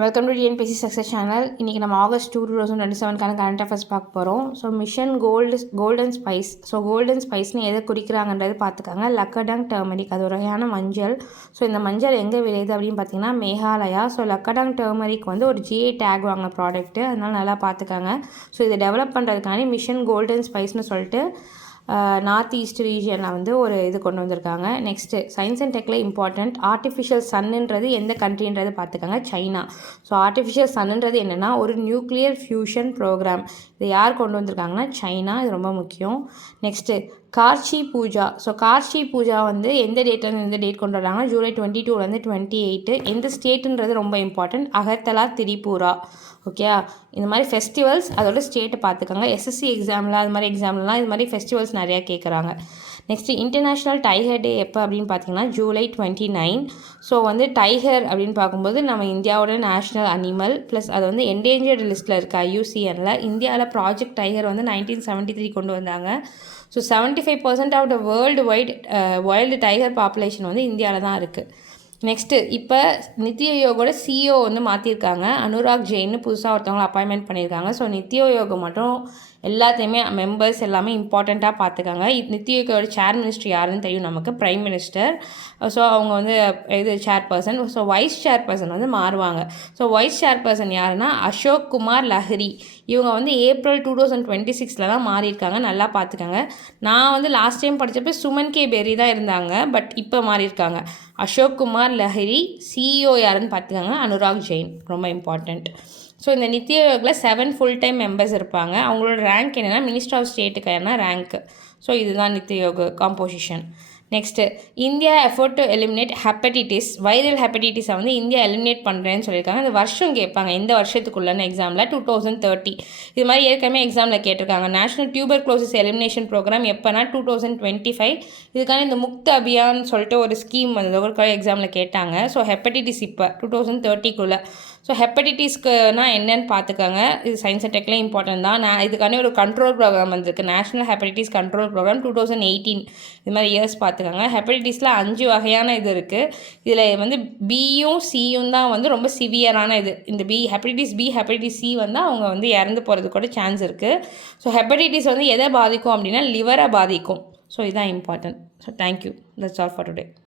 Welcome to TNPSC success channel. இன்றைக்கி நம்ம August 2027 current affairs பார்க்க போகிறோம். So mission golden spice. So golden ஸ்பைஸ்னு எதை குறிக்கிறாங்கன்றது பார்த்துக்காங்க. லக்கடாங் டர்மரிக், அது ஒரு வகையான மஞ்சள். ஸோ இந்த மஞ்சள் எங்கே விளையுது அப்படின்னு பார்த்தீங்கன்னா மேகாலயா. ஸோ லக்கடாங் டர்மரிக் வந்து ஒரு ஜிஐ டேக் வாங்கின ப்ராடக்ட்டு, அதனால் நல்லா பார்த்துக்காங்க. ஸோ இதை டெவலப் பண்ணுறதுக்காண்டி மிஷன் கோல்டன் ஸ்பைஸ்னு சொல்லிட்டு நார்த் ஈஸ்ட் ரீஜியனில் வந்து ஒரு இது கொண்டு வந்திருக்காங்க. நெக்ஸ்ட்டு சயின்ஸ் அண்ட் டெக்கில் இம்பார்ட்டண்ட் ஆர்டிஃபிஷியல் சன்னுன்றது எந்த கண்ட்ரின்றது பார்த்துக்காங்க, சைனா. ஸோ ஆர்டிஃபிஷியல் சன்னுன்றது என்னென்னா ஒரு நியூக்ளியர் ஃபியூஷன் ப்ரோக்ராம். இது யார் கொண்டு வந்திருக்காங்கன்னா சைனா. இது ரொம்ப முக்கியம். நெக்ஸ்ட்டு கார்ஷி பூஜா. ஸோ கார்ஷி பூஜா வந்து எந்த டேட்லேருந்து எந்த டேட் கொண்டு வராங்கன்னா ஜூலை 22 28. எந்த ஸ்டேட்டுன்றது ரொம்ப இம்பார்ட்டன்ட், அகர்தலா, திரிபுரா. ஓகே, இந்த மாதிரி ஃபெஸ்டிவல்ஸ் அதோட ஸ்டேட்டை பார்த்துக்கோங்க. எஸ்எஸ்சி எக்ஸாமில் அது மாதிரி எக்ஸாம்லாம் இது மாதிரி ஃபெஸ்டிவல்ஸ் நிறையா கேட்குறாங்க. நெக்ஸ்ட்டு இன்டர்நேஷ்னல் டைகர் டே எப்போ அப்படின்னு பார்த்தீங்கன்னா ஜூலை 29. ஸோ வந்து டைகர் அப்படின்னு பார்க்கும்போது நம்ம இந்தியாவோட நேஷ்னல் அனிமல், ப்ளஸ் அது வந்து என்டேஞ்சர்டு லிஸ்ட்டில் இருக்குது IUCNல. இந்தியாவில் ப்ராஜெக்ட் டைகர் வந்து 1973 கொண்டு வந்தாங்க. So 75% of the wild tiger population வந்து இந்தியாவில் தான் இருக்குது. நெக்ஸ்ட்டு இப்போ நித்தி ஆயோகோட CEO வந்து மாற்றிருக்காங்க. அனுராக் ஜெயின்னு புதுசாக ஒருத்தவங்களை அப்பாயின்மெண்ட் பண்ணியிருக்காங்க. ஸோ நித்தி ஆயோக் மட்டும் எல்லாத்தையுமே மெம்பர்ஸ் எல்லாமே இம்பார்ட்டண்ட்டாக பார்த்துக்காங்க. நித்தி ஆயோகோட சேர் மினிஸ்டர் யாருன்னு தெரியும் நமக்கு, பிரைம் மினிஸ்டர். ஸோ அவங்க வந்து இது சேர்பர்சன். ஸோ வைஸ் சேர்பர்சன் வந்து மாறுவாங்க. ஸோ வைஸ் சேர்பர்சன் யாருன்னா அசோக் குமார் லஹரி. இவங்க வந்து ஏப்ரல் 2026 தான் மாறியிருக்காங்க. நல்லா பார்த்துக்காங்க. நான் வந்து லாஸ்ட் டைம் படித்தப்போ சுமன் கே பெரி தான் இருந்தாங்க, பட் இப்போ மாறியிருக்காங்க. அசோக் குமார் லஹரி. CEO யாருன்னு பார்த்துக்காங்க அனுராக் ஜெயின். ரொம்ப இம்பார்ட்டண்ட். ஸோ இந்த நித்தி ஆயோகில் 7 ஃபுல் டைம் மெம்பர்ஸ் இருப்பாங்க. அவங்களோட ரேங்க் என்னென்னா மினிஸ்டர் ஆஃப் ஸ்டேட்டுக்கான ரேங்க்கு. ஸோ இதுதான் NITI Aayog composition. Next India effort to eliminate hepatitis. Viral ஹெப்படைட்டிஸை வந்து இந்தியா எலிமினேட் பண்ணுறேன்னு சொல்லியிருக்காங்க. இந்த வருஷம் கேட்பாங்க, எந்த வருஷத்துக்குள்ளன்னு எக்ஸாமில் 2030. இது மாதிரி ஏற்கனவே எக்ஸாமில் கேட்டிருக்காங்க. நேஷனல் டியூபர்குலோசிஸ் எலிமினேஷன் ப்ரோக்ராம் எப்போனா 2025. இதுக்கான இந்த முக்த் அபியான் சொல்லிட்டு ஒரு ஸ்கீம் வந்து ஒரு எக்ஸாமில் கேட்டாங்க. ஸோ ஹெப்படைட்டிஸ் இப்போ 2030க்குள்ளே. ஸோ ஹெப்படைட்டிஸ்க்குனா என்னென்னு பார்த்துக்கோங்க. இது சயின்ஸ் அண்ட் டெக்ல இம்பார்ட்டன்ட் தான். இதுக்கான ஒரு கண்ட்ரோல் ப்ரோக்ராம் வந்திருக்கு, நேஷனல் ஹெப்படைட்டிஸ் கண்ட்ரோல் ப்ரோக்ராம் 2018. இது மாதிரி இயர்ஸ் பார்த்துக்கோங்க. ஹெப்படைட்டிஸில் 5 வகையான இது இருக்குது. இதில் வந்து பியும் சியும் தான் வந்து ரொம்ப சிவியரான இது. இந்த ஹெப்படைட்டிஸ் பி ஹெப்படைட்டிஸ் சி வந்து அவங்க வந்து இறந்து போகிறது கூட சான்ஸ் இருக்குது. ஸோ ஹெப்படைட்டிஸ் வந்து எதை பாதிக்கும் அப்படின்னா லிவரை பாதிக்கும். ஸோ இதுதான் important. So thank you. That's all for today.